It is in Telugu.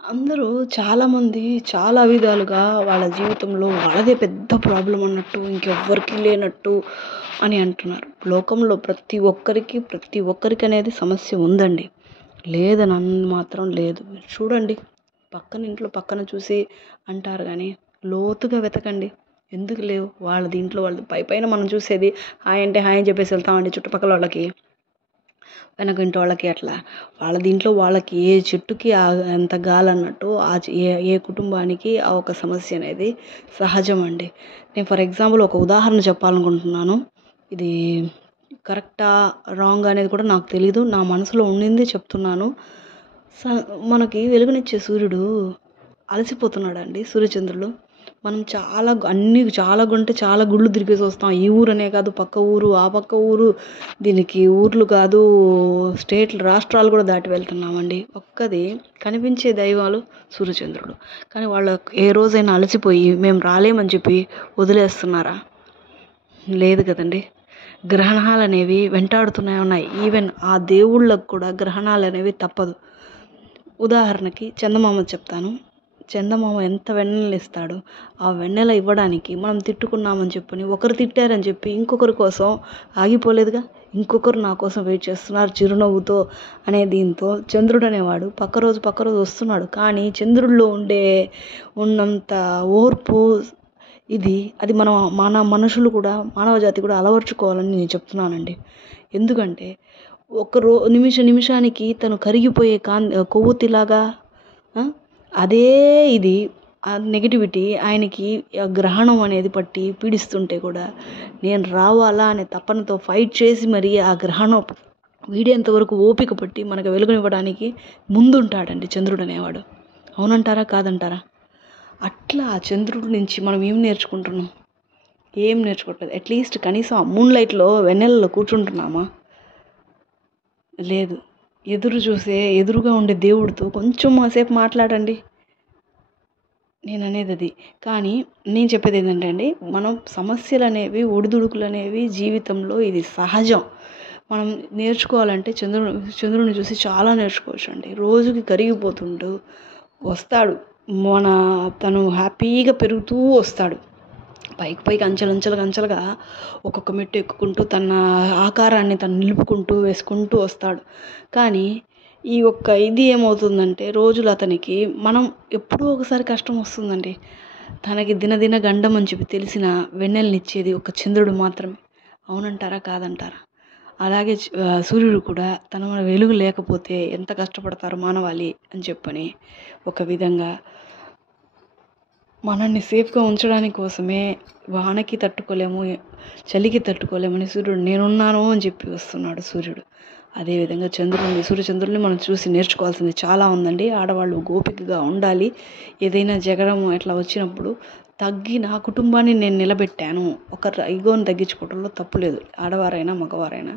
అందరూ చాలామంది చాలా విధాలుగా వాళ్ళ జీవితంలో వాళ్ళదే పెద్ద ప్రాబ్లమ్ అన్నట్టు, ఇంకెవ్వరికీ లేనట్టు అని అంటున్నారు. లోకంలో ప్రతి ఒక్కరికి అనేది సమస్య ఉందండి. లేదని మాత్రం లేదు. మీరు చూడండి, పక్కన ఇంట్లో పక్కన చూసి అంటారు గానీ, లోతుగా వెతకండి. ఎందుకు లేవు? వాళ్ళ దీంట్లో వాళ్ళు పైపైన మనం చూసేది హాయ్ అంటే హాయ్ అని చెప్పేసి వెళ్తామండి చుట్టుపక్కల వాళ్ళకి. వెనకింటోళ్ళకి అట్లా. వాళ్ళ దీంట్లో వాళ్ళకి ఏ చెట్టుకి అంత గాలన్నట్టు ఏ కుటుంబానికి ఆ ఒక సమస్య అనేది సహజమండి. నేను ఫర్ ఎగ్జాంపుల్ ఒక ఉదాహరణ చెప్పాలనుకుంటున్నాను. ఇది కరెక్టా? రాంగా? అనేది కూడా నాకు తెలీదు. నా మనసులో ఉండింది చెప్తున్నాను. స మనకి వెలుగునిచ్చే సూర్యుడు అలసిపోతున్నాడండి, సూర్యచంద్రులు. మనం చాలా గంటే చాలా గుళ్ళు తిరిగేసి వస్తాం. ఈ ఊరనే కాదు, పక్క ఊరు, ఆ పక్క ఊరు, దీనికి ఊర్లు కాదు, స్టేట్లు, రాష్ట్రాలు కూడా దాటి వెళ్తున్నామండి. ఒక్కది కనిపించే దైవాలు సూర్యచంద్రుడు. కానీ వాళ్ళు ఏ రోజైనా అలసిపోయి మేము రాలేమని చెప్పి వదిలేస్తున్నారా? లేదు కదండి. గ్రహణాలు అనేవి వెంటాడుతూనే ఉన్నాయి. ఈవెన్ ఆ దేవుళ్ళకు కూడా గ్రహణాలు అనేవి తప్పదు. ఉదాహరణకి చందమామ చెప్తాను. చందమామ ఎంత వెన్నెలను ఇస్తాడు. ఆ వెన్నెల ఇవ్వడానికి మనం తిట్టుకున్నామని చెప్పని, ఒకరు తిట్టారని చెప్పి ఇంకొకరి కోసం ఆగిపోలేదుగా. ఇంకొకరు నా కోసం వెయిట్ చేస్తున్నారు చిరునవ్వుతో అనే దీంతో చంద్రుడు అనేవాడు పక్క రోజు వస్తున్నాడు. కానీ చంద్రుడిలో ఉన్నంత ఓర్పు అది మన మనుషులు కూడా, మానవ జాతి కూడా అలవర్చుకోవాలని నేను చెప్తున్నానండి. ఎందుకంటే నిమిషానికి తను కరిగిపోయే కొవ్వొత్తిలాగా అదే ఇది ఆ నెగటివిటీ ఆయనకి గ్రహణం అనేది పట్టి పీడిస్తుంటే కూడా నేను రావాలా అనే తపనతో ఫైట్ చేసి మరి ఆ గ్రహణం వీడేంతవరకు ఓపిక పట్టి మనకు వెలుగునివ్వడానికి ముందుంటాడండి చంద్రుడు అనేవాడు. అవునంటారా? కాదంటారా? అట్లా ఆ చంద్రుడి నుంచి మనం ఏం నేర్చుకుంటున్నాం? ఏం నేర్చుకోవట్లేదు. అట్లీస్ట్ కనీసం ఆ మూన్ లైట్లో వెన్నెలలో కూర్చుంటున్నామా? లేదు. ఎదురుగా ఉండే దేవుడితో కొంచెం సేపు మాట్లాడండి. నేను అనేది అది. కానీ నేను చెప్పేది ఏంటంటే అండి, మనం సమస్యలు అనేవి, ఒడిదుడుకులు అనేవి జీవితంలో ఇది సహజం. మనం నేర్చుకోవాలంటే చంద్రుడిని చూసి చాలా నేర్చుకోవచ్చు అండి. రోజుకి కరిగిపోతుంటూ వస్తాడు. తను హ్యాపీగా పెరుగుతూ వస్తాడు. పైకి అంచెలుగా ఒక్కొక్క మెట్టు ఎక్కుకుంటూ తన ఆకారాన్ని తను నిలుపుకుంటూ వేసుకుంటూ వస్తాడు. కానీ ఈ ఇది ఏమవుతుందంటే, రోజులు అతనికి మనం ఎప్పుడో ఒకసారి కష్టం వస్తుందండి. తనకి దినదిన గండం అని చెప్పి తెలిసిన వెన్నెలనిచ్చేది ఒక చంద్రుడు మాత్రమే. అవునంటారా? కాదంటారా? అలాగే సూర్యుడు కూడా తన వెలుగు లేకపోతే ఎంత కష్టపడతారు మానవాళి అని చెప్పని ఒక విధంగా మనల్ని సేఫ్గా ఉంచడానికి కోసమే వానకి తట్టుకోలేము, చలికి తట్టుకోలేమని సూర్యుడు నేనున్నాను అని చెప్పి వస్తున్నాడు సూర్యుడు. అదేవిధంగా సూర్యచంద్రుల్ని మనం చూసి నేర్చుకోవాల్సింది చాలా ఉందండి. ఆడవాళ్ళు ఓపికగా ఉండాలి. ఏదైనా జగడం ఇట్లా వచ్చినప్పుడు నా కుటుంబాన్ని నేను నిలబెట్టాను, ఒక ఈగోని తగ్గించుకోవడంలో తప్పు లేదు, ఆడవారైనా మగవారైనా.